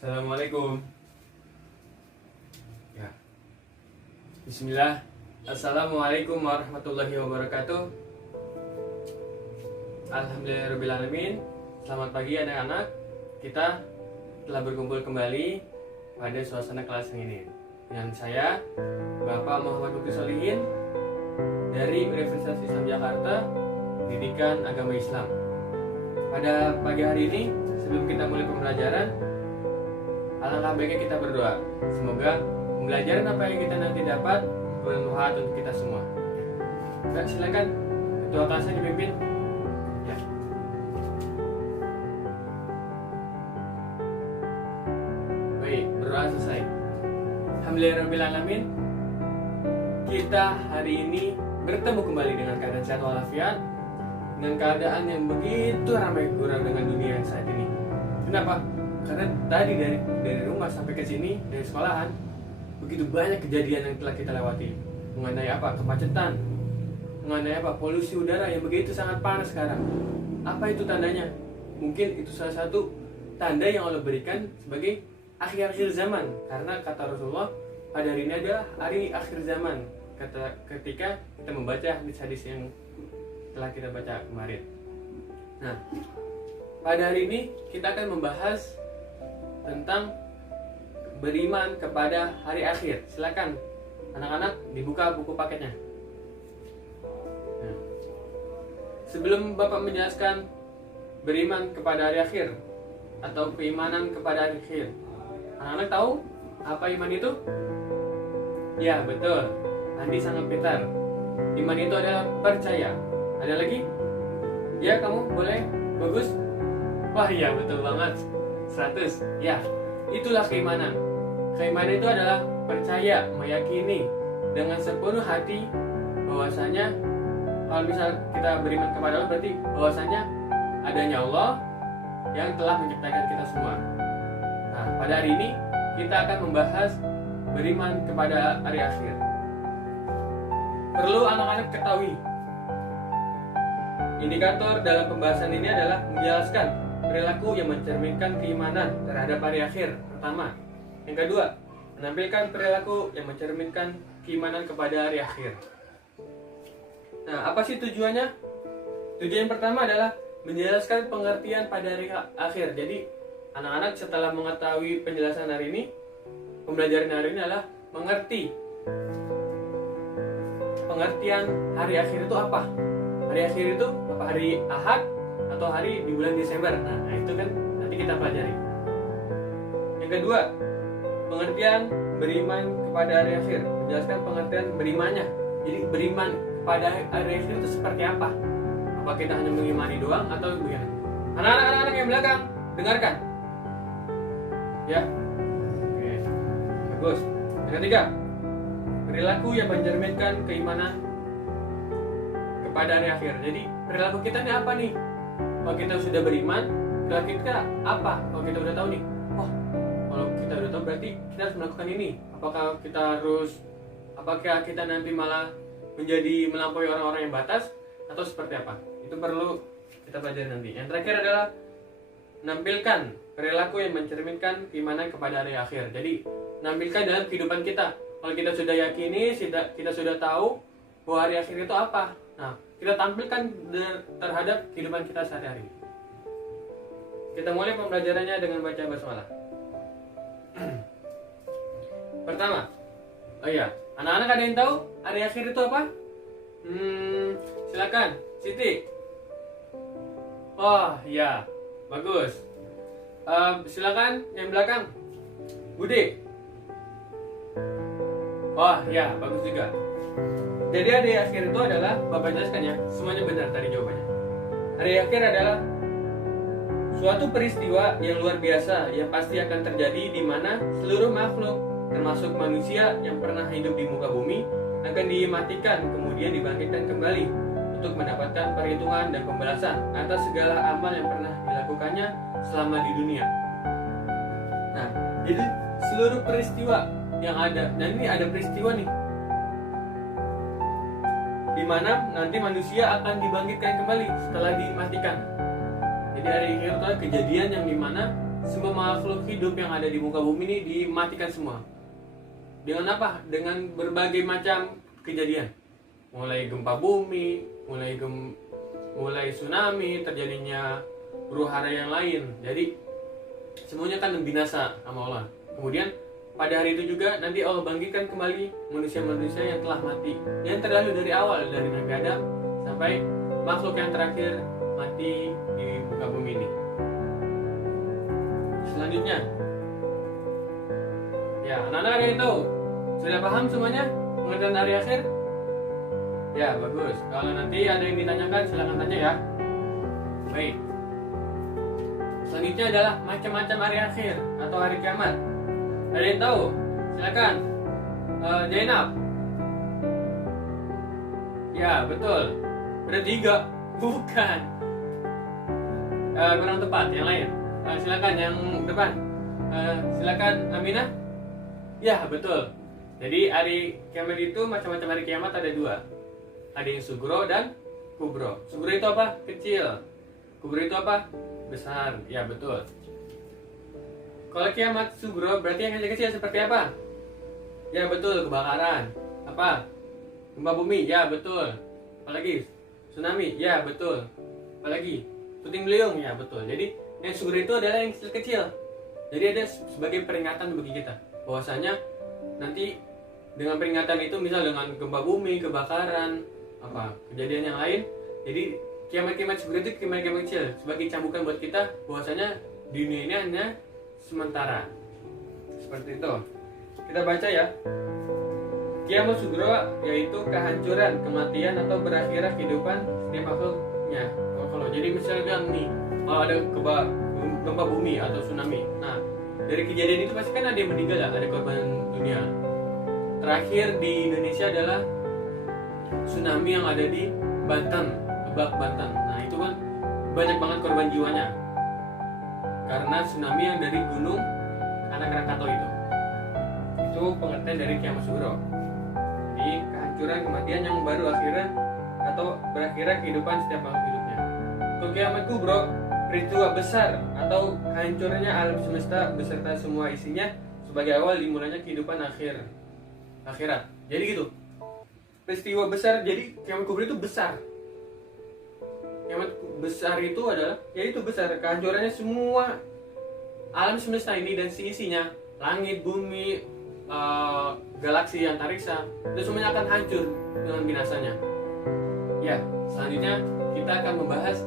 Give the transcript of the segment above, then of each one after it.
Assalamualaikum. Ya. Bismillah. Assalamualaikum warahmatullahi wabarakatuh. Alhamdulillahirrahmanirrahim. Selamat pagi anak-anak. Kita telah berkumpul kembali pada suasana kelas yang ini. Dengan saya, Bapak Muhammad Mukti Solihin dari Universitas Islam Jakarta, Pendidikan Agama Islam. Pada pagi hari ini, sebelum kita mulai pembelajaran, alangkah baiknya kita berdoa. Semoga pembelajaran apa yang kita nanti dapat bermanfaat untuk kita semua. Kak, silakan ketua kelasnya dipimpin. Ya. Baik, berdoa selesai. Alhamdulillahirrahmanirrahim. Kita hari ini bertemu kembali dengan keadaan sehat walafiat, dengan keadaan yang begitu ramai gurau dengan dunia yang saat ini. Kenapa? Karena tadi dari rumah sampai ke sini dari sekolahan begitu banyak kejadian yang telah kita lewati mengenai apa? Kemacetan, mengenai apa? Polusi udara yang begitu sangat panas sekarang. Apa itu tandanya? Mungkin itu salah satu tanda yang Allah berikan sebagai akhir-akhir zaman, karena kata Rasulullah pada hari ini adalah hari akhir zaman ketika kita membaca hadis-hadis yang telah kita baca kemarin. Nah, pada hari ini kita akan membahas tentang beriman kepada hari akhir. Silakan anak-anak dibuka buku paketnya. Nah, sebelum Bapak menjelaskan beriman kepada hari akhir atau keimanan kepada hari akhir, anak-anak tahu apa iman itu? Ya, betul. Andi sangat pintar. Iman itu adalah percaya. Ada lagi? Ya, kamu boleh. Bagus. Wah, iya, betul banget. 100. Ya, itulah keimanan. Keimanan itu adalah percaya, meyakini dengan sepenuh hati bahwasanya kalau misal kita beriman kepada Allah, berarti bahwasanya adanya Allah yang telah menciptakan kita semua. Nah, pada hari ini kita akan membahas beriman kepada hari akhir. Perlu anak-anak ketahui, indikator dalam pembahasan ini adalah menjelaskan perilaku yang mencerminkan keimanan terhadap hari akhir pertama. Yang kedua, menampilkan perilaku yang mencerminkan keimanan kepada hari akhir. Nah, apa sih tujuannya? Tujuan pertama adalah menjelaskan pengertian pada hari akhir. Jadi, anak-anak setelah mengetahui penjelasan hari ini, pembelajaran hari ini adalah mengerti pengertian hari akhir itu apa. Hari akhir itu apa? Hari Ahad atau hari di bulan Desember. Nah, itu kan nanti kita pelajari. Yang kedua, pengertian beriman kepada hari akhir. Menjelaskan pengertian berimannya. Jadi beriman kepada hari akhir itu seperti apa? Apa kita hanya mengimani doang atau bagaimana? Anak-anak yang belakang, dengarkan. Ya. Oke. Bagus. Yang ketiga, perilaku yang mencerminkan keimanan kepada hari akhir. Jadi perilaku kita ini apa nih? Kalau kita sudah beriman, perilaku kita apa? Kalau kita udah tahu nih, kalau kita udah tahu berarti kita harus melakukan ini. Apakah kita nanti malah menjadi melampaui orang-orang yang batas atau seperti apa? Itu perlu kita pelajari nanti. Yang terakhir adalah menampilkan perilaku yang mencerminkan keimanan kepada hari akhir. Jadi menampilkan dalam kehidupan kita. Kalau kita sudah yakini, kita sudah tahu bahwa hari akhir itu apa. Nah, kita tampilkan terhadap kehidupan kita sehari-hari. Kita mulai pembelajarannya dengan baca basmalah. Pertama, anak-anak ada yang tahu hari akhir itu apa? Silakan, Siti. Oh, ya, bagus. Silakan yang belakang, Budi. Oh, ya, bagus juga. Jadi hari akhir itu adalah, Bapak jelaskan ya, semuanya benar tadi jawabannya. Hari akhir adalah suatu peristiwa yang luar biasa yang pasti akan terjadi di mana seluruh makhluk, termasuk manusia yang pernah hidup di muka bumi, akan dimatikan kemudian dibangkitkan kembali untuk mendapatkan perhitungan dan pembalasan atas segala amal yang pernah dilakukannya selama di dunia. Nah, jadi seluruh peristiwa yang ada, dan ini ada peristiwa nih di mana nanti manusia akan dibangkitkan kembali setelah dimatikan. Jadi hari akhir itu adalah kejadian yang dimana semua makhluk hidup yang ada di muka bumi ini dimatikan semua. Dengan apa? Dengan berbagai macam kejadian. Mulai gempa bumi, mulai tsunami, terjadinya huru hara yang lain. Jadi semuanya kan binasa sama Allah. Kemudian pada hari itu juga nanti Allah bangkitkan kembali manusia-manusia yang telah mati, yang terdahulu dari awal, dari Nabi Adam sampai makhluk yang terakhir mati di muka bumi ini. Selanjutnya, ya anak-anak ada yang tahu? Sudah paham semuanya pengertian hari akhir? Ya bagus. Kalau nanti ada yang ditanyakan silakan tanya ya. Baik. Selanjutnya adalah macam-macam hari akhir atau hari kiamat. Ada yang tahu? Silakan. Zainab. Ya betul. Berarti 3. Bukan. Kurang tepat. Yang lain. Silakan yang depan. Silakan Aminah. Ya betul. Jadi hari kiamat itu macam-macam hari kiamat ada 2. Ada yang sugro dan kubro. Sugro itu apa? Kecil. Kubro itu apa? Besar. Ya betul. Kalau kiamat sugro berarti yang kecil-kecil seperti apa? Ya betul, kebakaran. Apa? Gempa bumi. Ya betul. Apalagi? Tsunami. Ya betul. Apalagi? Puting beliung. Ya betul. Jadi yang sugro itu adalah yang kecil-kecil. Jadi ada sebagai peringatan bagi kita bahwasanya nanti dengan peringatan itu, misal dengan gempa bumi, kebakaran, apa kejadian yang lain, jadi kiamat-kiamat seperti itu kiamat-kiamat kecil sebagai cambukan buat kita bahwasanya dunia ini hanya sementara. Seperti itu. Kita baca ya. Kiamat sugro yaitu kehancuran, kematian atau berakhirnya kehidupan setiap makhluknya. Kalau jadi misalkan nih, kalau ada gempa bumi atau tsunami, nah dari kejadian itu pasti kan ada yang meninggal ya, ada korban dunia. Terakhir di Indonesia adalah tsunami yang ada di Banten, Lebak, Banten. Nah itu kan banyak banget korban jiwanya karena tsunami yang dari gunung anak Krakatau itu. Itu pengertian dari kiamat sugro. Jadi kehancuran, kematian yang baru akhirnya atau berakhirnya kehidupan setiap makhluk hidupnya. Untuk kiamat kubro, peristiwa besar atau hancurnya alam semesta beserta semua isinya sebagai awal dimulainya kehidupan akhirat. Jadi gitu. Peristiwa besar, jadi kiamat kubro itu besar. Kiamat besar itu adalah, yaitu besar, kehancurannya semua alam semesta ini dan isinya, langit, bumi, galaksi, antariksa, dan semuanya akan hancur dengan binasanya. Ya, selanjutnya kita akan membahas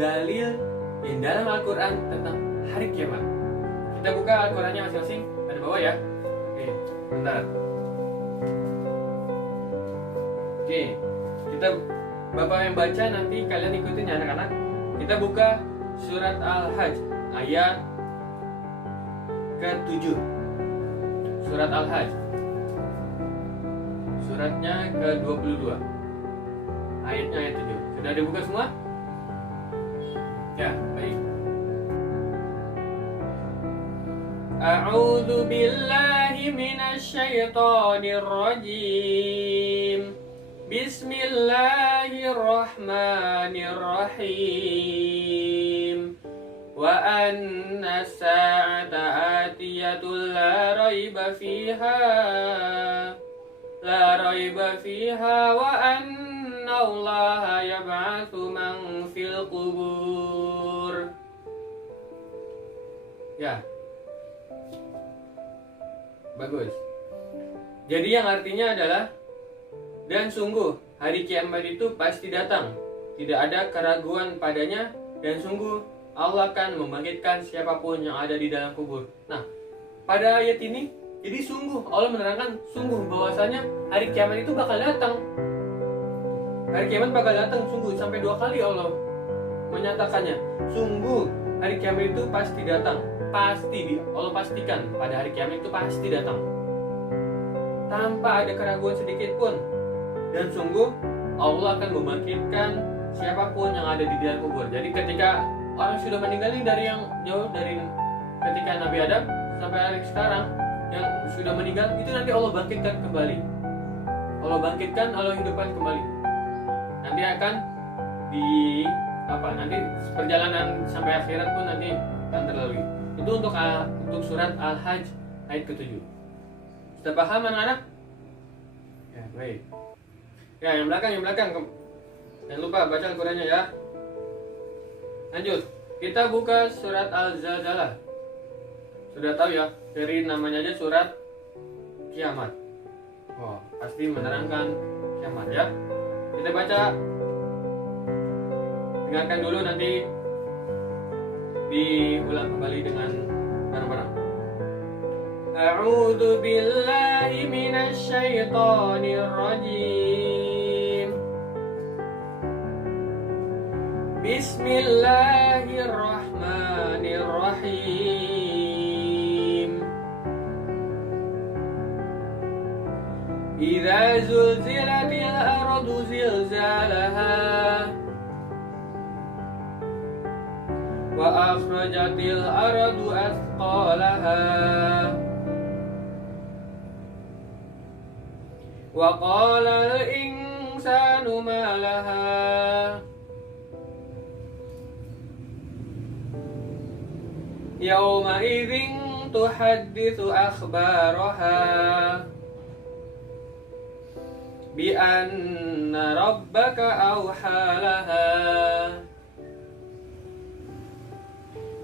dalil yang dalam Al-Quran tentang hari kiamat. Kita buka Al-Qurannya masing-masing, ada bawah ya. Oke, bentar. Oke, kita Bapak yang baca, nanti kalian ikutin ya anak-anak. Kita buka surat Al-Hajj ayat ke-7. Surat Al-Hajj, suratnya ke-22, ayatnya ayat 7. Sudah dibuka semua? Ya, baik. A'udzu billahi minasy syaithanir rajim. Bismillahirrahmanirrahim. Wa anna as-sa'ata atiyatul la raiba fiha wa anna Allaha yab'atsu man fil qubur. Ya. Bagus. Jadi yang artinya adalah, dan sungguh hari kiamat itu pasti datang, tidak ada keraguan padanya, dan sungguh Allah akan membangkitkan siapapun yang ada di dalam kubur. Nah, pada ayat ini, jadi sungguh Allah menerangkan sungguh bahwasanya hari kiamat itu bakal datang. Hari kiamat bakal datang, sungguh, sampai 2 kali Allah menyatakannya. Sungguh hari kiamat itu pasti datang, pasti, Allah pastikan pada hari kiamat itu pasti datang, tanpa ada keraguan sedikit pun. Dan sungguh Allah akan membangkitkan siapapun yang ada di dalam kubur. Jadi ketika orang sudah meninggal ini, dari yang jauh, dari ketika Nabi Adam sampai hari sekarang yang sudah meninggal, itu nanti Allah bangkitkan kembali. Allah bangkitkan, Allah hidupkan kembali. Nanti akan nanti perjalanan sampai akhirat pun nanti akan terlalui. Itu untuk surat Al-Hajj ayat ke-7. Sudah paham anak-anak? Ya, baik. Ya, yang belakang. Jangan lupa baca Al-Qur'annya ya. Lanjut. Kita buka surat Al-Zalzalah. Sudah tahu ya, dari namanya aja surat kiamat. Oh, pasti menerangkan kiamat ya. Kita baca. Dengarkan dulu, nanti diulang kembali dengan bareng-bareng. A'udzu billahi minasy syaithanir rajim. Bismillahirrahmanirrahim. Idza zulzilatil ardu zilzalaha wa akhrajatil ardu athqalaha wa qala al insanu ma laha yawma idzin tuhadditsu akhbaraha bi anna rabbaka awhalaha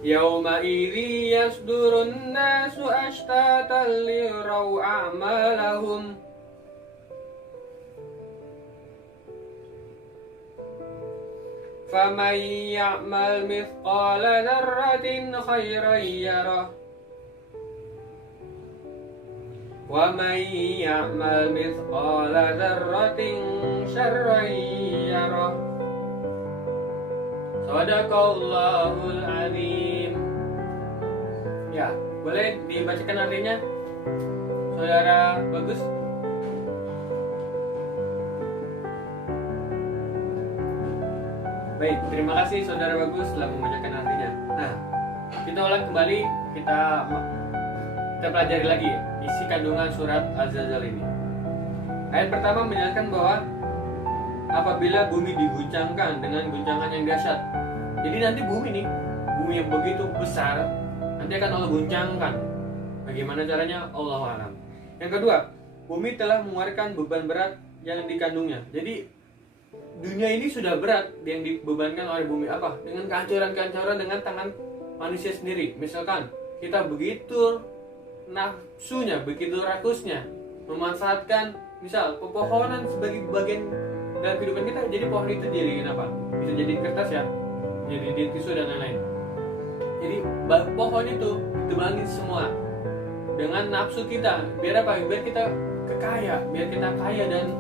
yawma idzi yasdurun nasu ashtatan liraw a'malahum faman ya'mal mithqala dzarratin khairan yarah wa man ya'mal mithqala dzarratin syarran yarah. Shadaqallahul azim. Ya, boleh dibacakan artinya, Saudara Bagus? Baik, terima kasih Saudara Bagus telah membacakan artinya. Nah, kita ulang kembali, kita pelajari lagi isi kandungan surat Az-Zalzal ini. Ayat pertama menjelaskan bahwa apabila bumi diguncangkan dengan guncangan yang dahsyat. Jadi nanti bumi yang begitu besar, nanti akan Allah guncangkan. Bagaimana caranya? Allahu a'lam. Yang kedua, bumi telah mengeluarkan beban berat yang dikandungnya. Jadi dunia ini sudah berat yang dibebankan oleh bumi. Apa? Dengan kehancuran-kehancuran dengan tangan manusia sendiri. Misalkan kita begitu nafsunya, begitu rakusnya memanfaatkan misal pepohonan sebagai bagian dalam kehidupan kita. Jadi pohon itu jadi apa? Bisa jadi kertas ya, jadi tisu dan lain-lain. Jadi pohon itu ditebangin semua dengan nafsu kita. Biar apa? Biar kita biar kita kaya dan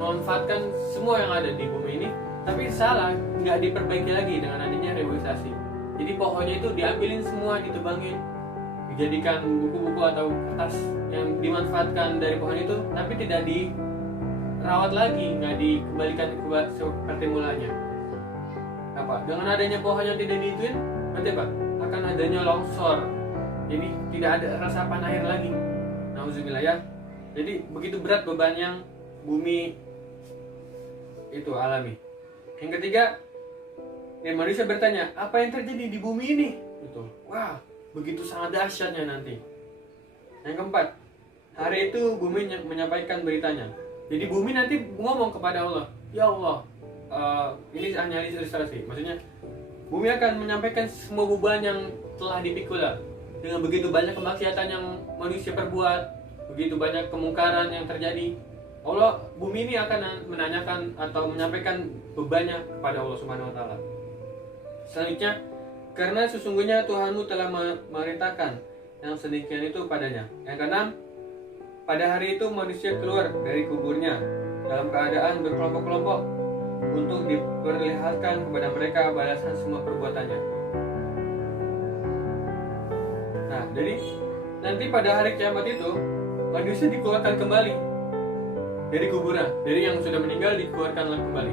memanfaatkan semua yang ada di bumi ini. Tapi salah, nggak diperbaiki lagi dengan adanya reboisasi. Jadi pohonnya itu diambilin semua, ditebangin, dijadikan buku-buku atau kertas yang dimanfaatkan dari pohon itu, tapi tidak dirawat lagi, nggak dikembalikan seperti mulanya. Apa? Dengan adanya pohon yang tidak diituin, berarti apa? Akan adanya longsor. Jadi tidak ada resapan air lagi. Nauzubillah ya. Jadi begitu berat beban yang bumi itu alami. Yang ketiga, manusia bertanya, apa yang terjadi di bumi ini? Gitu. Wah, begitu sangat dahsyatnya nanti. Yang keempat, hari itu bumi menyampaikan beritanya. Jadi bumi nanti ngomong kepada Allah, ya Allah, ini hanya ilustrasi. Maksudnya, bumi akan menyampaikan semua beban yang telah dipikul dengan begitu banyak kemaksiatan yang manusia perbuat, begitu banyak kemungkaran yang terjadi. Bumi ini akan menanyakan atau menyampaikan bebannya kepada Allah Subhanahu wa taala. Selanjutnya, karena sesungguhnya Tuhanmu telah memerintahkan yang sedemikian itu padanya. Yang keenam, pada hari itu manusia keluar dari kuburnya dalam keadaan berkelompok-kelompok untuk diperlihatkan kepada mereka balasan semua perbuatannya. Nah, jadi nanti pada hari kiamat itu manusia dikeluarkan kembali dari kuburan, dari yang sudah meninggal dikeluarkan kembali.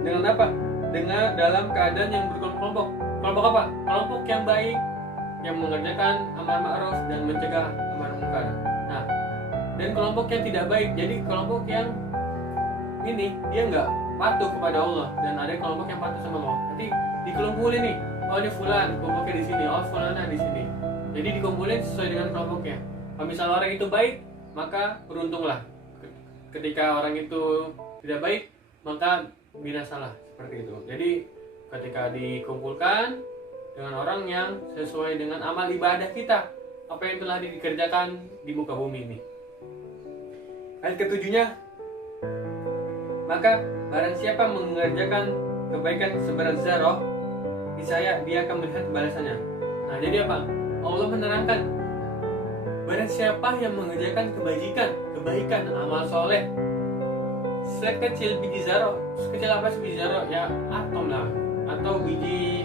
Dengan apa? Dengan dalam keadaan yang berkelompok. Kelompok apa? Kelompok yang baik, yang mengerjakan amar ma'ruf dan mencegah amar munkar. Nah, dan kelompok yang tidak baik. Jadi kelompok yang ini dia patuh kepada Allah dan ada kelompok yang patuh sama Allah. Nanti dikumpulin nih, oh ini fulan kelompoknya di sini, oh fulana di sini. Jadi dikumpulin sesuai dengan kelompoknya. Kalau misalnya orang itu baik, maka beruntunglah. Ketika orang itu tidak baik, maka binasalah, seperti itu. Jadi ketika dikumpulkan dengan orang yang sesuai dengan amal ibadah kita, apa yang telah dikerjakan di muka bumi ini. Ayat ketujuhnya, maka barang siapa mengerjakan kebaikan seberat zarah, niscaya dia akan melihat balasannya. Nah, jadi apa? Allah menerangkan, barang siapa yang mengerjakan kebaikan, amal soleh sekecil biji zarah, sekecil apa sih biji zarah? Ya atom lah, atau biji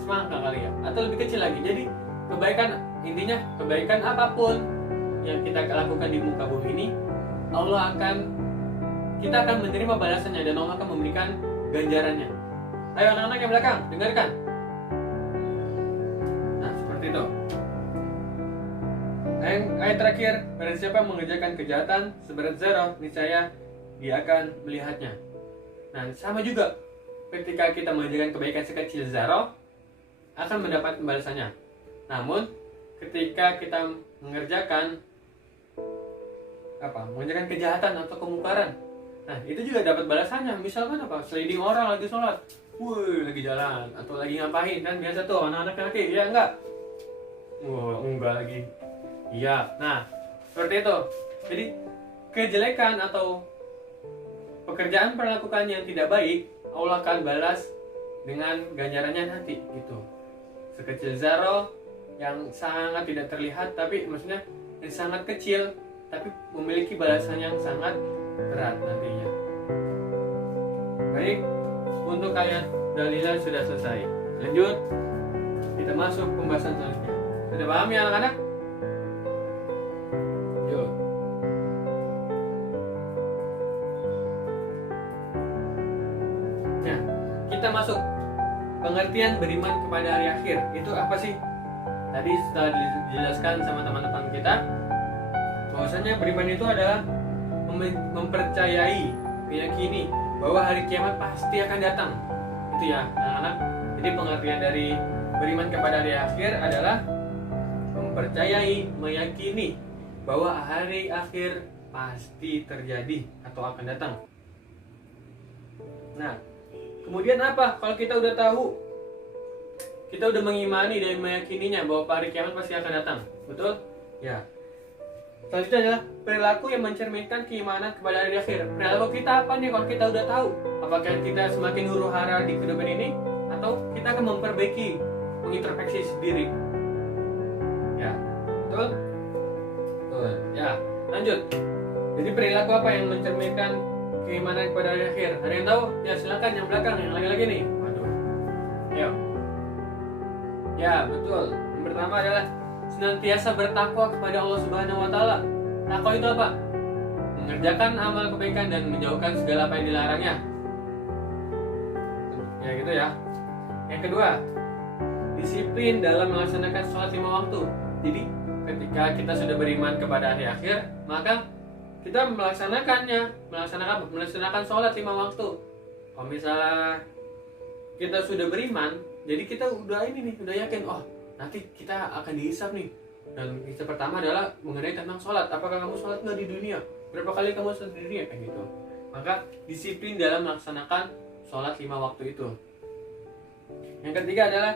semangka kali ya, atau lebih kecil lagi. Jadi kebaikan, intinya kebaikan apapun yang kita lakukan di muka bumi ini, kita akan menerima balasannya dan Allah akan memberikan ganjarannya. Ayo anak-anak yang belakang, dengarkan. Nah, seperti itu. Ayat terakhir, barang siapa mengerjakan kejahatan seberat zarah, niscaya dia akan melihatnya. Nah, sama juga ketika kita mengerjakan kebaikan sekecil zarah, akan mendapat balasannya. Namun, ketika kita mengerjakan kejahatan atau kemungkaran, nah itu juga dapat balasannya. Misalkan sliding orang lagi sholat, lagi jalan atau lagi ngapain, kan biasa tuh anak-anak laki, ya enggak? Enggak lagi. Iya. Nah, seperti itu. Jadi kejelekan atau pekerjaan perlakukan yang tidak baik, Allah akan balas dengan ganjarannya nanti gitu. Sekecil zarah yang sangat tidak terlihat, tapi maksudnya yang sangat kecil, tapi memiliki balasan yang sangat berat nantinya. Baik, untuk ayat dalilnya sudah selesai. Lanjut, kita masuk pembahasan selanjutnya. Sudah paham ya anak-anak? Yuk. Nah, kita masuk pengertian beriman kepada hari akhir. Itu apa sih? Tadi setelah dijelaskan sama teman-teman kita, bahwasanya beriman itu adalah mempercayai, meyakini bahwa hari kiamat pasti akan datang. Itu ya anak-anak. Jadi pengertian dari beriman kepada hari akhir adalah mempercayai, meyakini bahwa hari akhir pasti terjadi atau akan datang. Nah, kemudian apa? Kalau kita udah tahu, kita udah mengimani dan meyakininya bahwa hari kiamat pasti akan datang, betul? Ya. Selanjutnya adalah perilaku yang mencerminkan keimanan kepada hari akhir. Perilaku kita apa nih kalau kita udah tahu? Apakah kita semakin huru hara di kehidupan ini, atau kita akan memperbaiki, mengintrospeksi diri? Ya, betul? Betul. Ya, lanjut. Jadi perilaku apa yang mencerminkan keimanan kepada hari akhir? Ada yang tahu? Ya silakan yang belakang, yang lagi-lagi nih. Waduh. Ayo. Ya, betul. Yang pertama adalah senantiasa bertakwa kepada Allah Subhanahu wa taala. Takwa itu apa? Mengerjakan amal kebaikan dan menjauhkan segala apa yang dilarangnya. Ya gitu ya. Yang kedua, disiplin dalam melaksanakan sholat 5 waktu. Jadi ketika kita sudah beriman kepada hari akhir, maka kita melaksanakan sholat 5 waktu. Kalau misalnya kita sudah beriman, jadi kita udah yakin, oh nanti kita akan dihisab nih. Dan kisah pertama adalah mengenai tentang sholat. Apakah kamu sholat nggak di dunia? Berapa kali kamu sholat di dunia? Kayak gitu. Maka disiplin dalam melaksanakan sholat 5 waktu itu. Yang ketiga adalah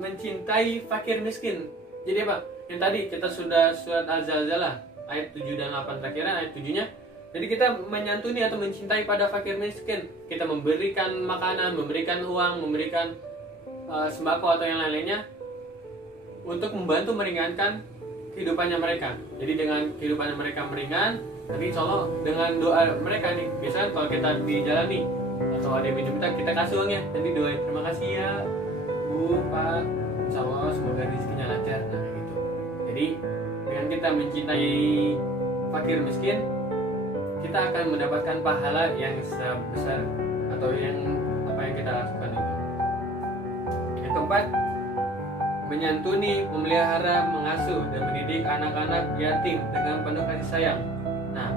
mencintai fakir miskin. Jadi apa? Yang tadi kita sudah surat Al-Zalzalah ayat 7 dan 8 terakhiran, ayat 7-nya. Jadi kita menyantuni atau mencintai pada fakir miskin. Kita memberikan makanan, memberikan uang, memberikan sembako atau yang lain-lainnya untuk membantu meringankan kehidupannya mereka. Jadi dengan kehidupannya mereka meringan, nanti insya Allah dengan doa mereka nih, biasanya kalau kita di jalan nih atau ada yang minta kita kasih uangnya, nanti doain terima kasih ya Bu, Pak, insya Allah semoga rezekinya lancar. Nah gitu. Jadi dengan kita mencintai fakir miskin, kita akan mendapatkan pahala yang sebesar atau yang apa yang kita lakukan itu. Yang keempat, menyantuni, memelihara, mengasuh dan mendidik anak-anak yatim dengan penuh kasih sayang. Nah,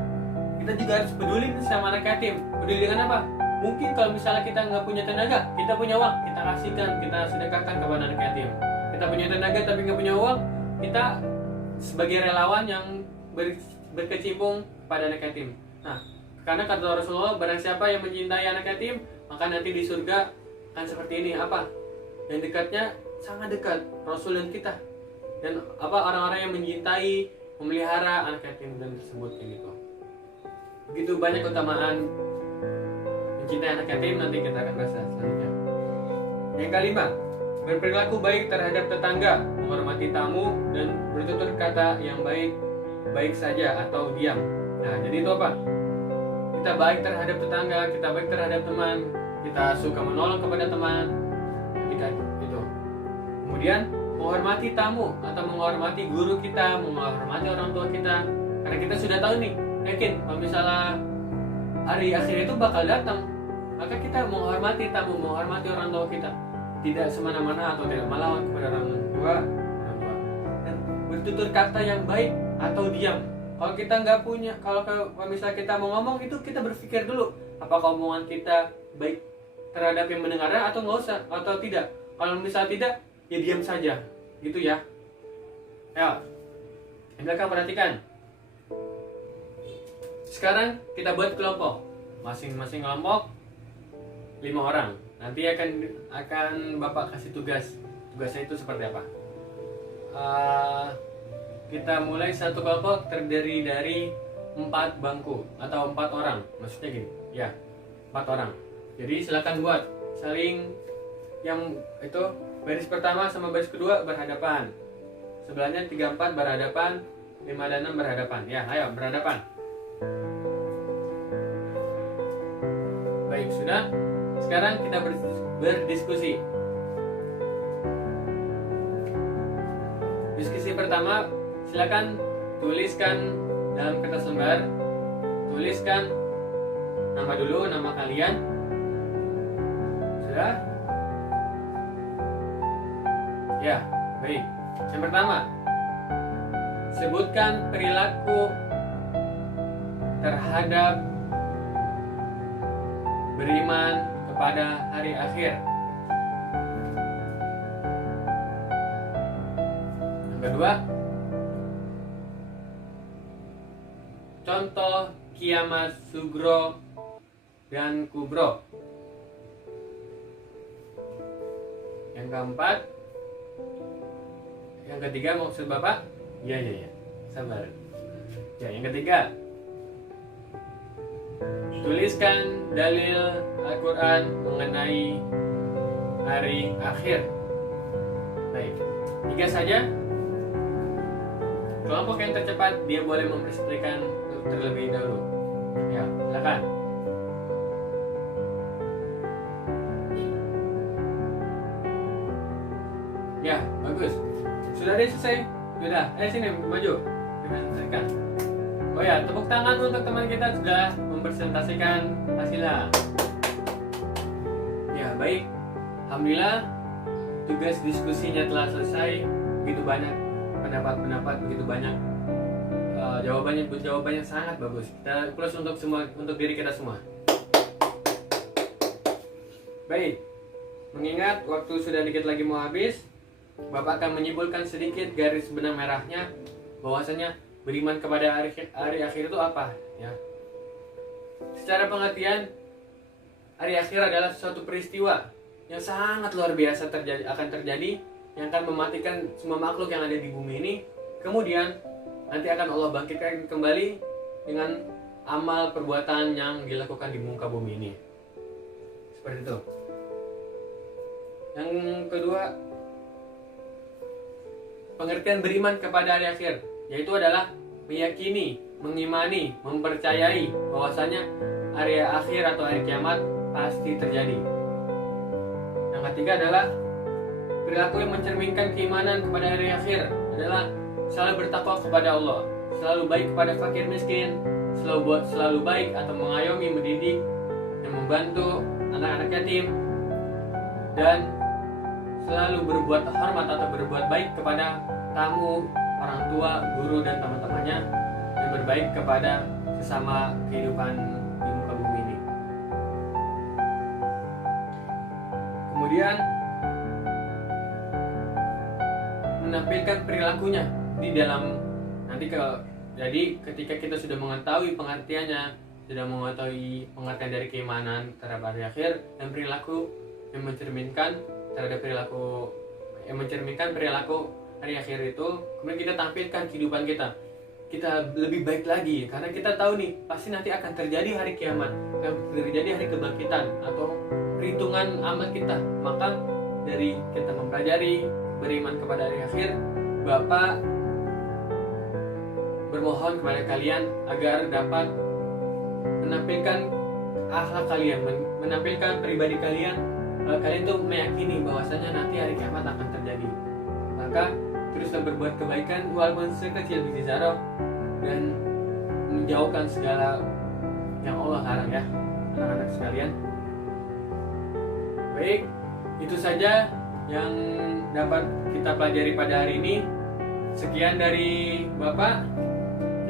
kita juga harus peduli sama anak yatim. Peduli dengan apa? Mungkin kalau misalnya kita nggak punya tenaga, kita punya uang, kita kasihkan, kita sedekahkan kepada anak yatim. Kita punya tenaga tapi nggak punya uang, kita sebagai relawan yang berkecimpung pada anak yatim. Nah, karena kata Rasulullah, barang siapa yang mencintai anak yatim, maka nanti di surga akan seperti ini. Apa? Yang dekatnya sangat dekat, Rasul dan kita. Dan orang-orang yang mencintai, memelihara anak yatim dan tersebut gitu. Begitu banyak keutamaan mencintai anak yatim, nanti kita akan bahas selanjutnya. Yang kelima, berperilaku baik terhadap tetangga, menghormati tamu, dan bertutur kata yang baik saja atau diam. Nah, jadi itu apa? Kita baik terhadap tetangga, kita baik terhadap teman, kita suka menolong kepada teman, kita itu. Kemudian menghormati tamu atau menghormati guru kita, menghormati orang tua kita, karena kita sudah tahu nih, yakin kalau misalnya hari akhir itu bakal datang, maka kita menghormati tamu, menghormati orang tua kita, tidak semena-mena atau tidak melawan kepada orang tua, dan bertutur kata yang baik atau diam. Kalau kita nggak punya, kalau misalnya kita mau ngomong itu, kita berpikir dulu apakah omongan kita baik terhadap yang mendengarnya atau nggak usah atau tidak. Kalau misalnya tidak, ya diam saja, gitu ya. Ya, yang belakang perhatikan. Sekarang kita buat kelompok, masing-masing kelompok 5 orang. Nanti akan Bapak kasih tugas. Tugasnya itu seperti apa? Kita mulai satu kelompok terdiri dari 4 bangku atau 4 orang. Maksudnya gini, ya 4 orang. Jadi silakan buat saling, yang itu baris pertama sama baris kedua berhadapan. Sebelahnya 3, 4 berhadapan, 5 dan 6 berhadapan. Ya, ayo berhadapan. Baik, sudah. Sekarang kita berdiskusi. Diskusi pertama, silakan tuliskan dalam kertas lembar. Tuliskan nama dulu, nama kalian. Sudah? Ya, baik. Yang pertama, sebutkan perilaku terhadap beriman kepada hari akhir. Yang kedua, contoh kiamat sugro dan kubro. Yang keempat, yang ketiga maksud Bapak? Ya, sabar. Ya, yang ketiga, tuliskan dalil Al-Quran mengenai hari akhir. Baik, 3 saja. Kelompok yang tercepat dia boleh mempresentasikan terlebih dahulu. Ya, silakan. Ya, bagus. Sudah deh selesai. Sudah. Sini maju. Dipresentasikan. Oh ya, tepuk tangan untuk teman kita sudah mempresentasikan hasilnya. Ya, baik. Alhamdulillah tugas diskusinya telah selesai. Begitu banyak pendapat-pendapat, begitu banyak jawabannya sangat bagus. Kita plus untuk diri kita semua. Baik. Mengingat waktu sudah dikit lagi mau habis, Bapak akan menyimpulkan sedikit garis benang merahnya bahwasanya beriman kepada hari akhir itu apa, ya. Secara pengertian, hari akhir adalah suatu peristiwa yang sangat luar biasa akan terjadi, yang akan mematikan semua makhluk yang ada di bumi ini. Kemudian nanti akan Allah bangkitkan kembali dengan amal perbuatan yang dilakukan di muka bumi ini. Seperti itu. Yang kedua, pengertian beriman kepada hari akhir, yaitu adalah meyakini, mengimani, mempercayai bahwasanya hari akhir atau hari kiamat pasti terjadi. Yang ketiga adalah perilaku yang mencerminkan keimanan kepada hari akhir adalah selalu bertakwa kepada Allah, selalu baik kepada fakir miskin, selalu baik atau mengayomi, mendidik, dan membantu anak-anak yatim, dan selalu berbuat hormat atau berbuat baik kepada tamu, orang tua, guru, dan teman-temannya, dan berbaik kepada bersama kehidupan di muka bumi ini. Kemudian menampilkan perilakunya di dalam jadi ketika kita sudah mengetahui pengertiannya, sudah mengetahui pengertian dari keimanan terhadap hari akhir dan perilaku yang mencerminkan perilaku hari akhir itu, kemudian kita tampilkan kehidupan kita lebih baik lagi, karena kita tahu nih pasti nanti akan terjadi hari kiamat, akan terjadi hari kebangkitan atau perhitungan amal kita. Maka dari kita mempelajari beriman kepada hari akhir, Bapak bermohon kepada kalian agar dapat menampilkan akhlak kalian, menampilkan pribadi kalian. Kalian tuh meyakini bahwasanya nanti hari kiamat akan terjadi. Maka teruslah berbuat kebaikan walaupun sekecil biji zarah, dan menjauhkan segala yang Allah larang ya, anak-anak sekalian. Baik, itu saja yang dapat kita pelajari pada hari ini. Sekian dari Bapak.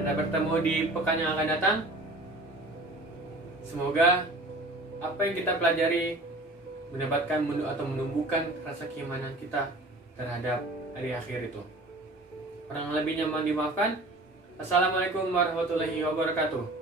Kita bertemu di pekan yang akan datang. Semoga apa yang kita pelajari mendapatkan atau menumbuhkan rasa keimanan kita terhadap hari akhir itu. Kurang lebihnya mohon dimaafkan. Assalamualaikum warahmatullahi wabarakatuh.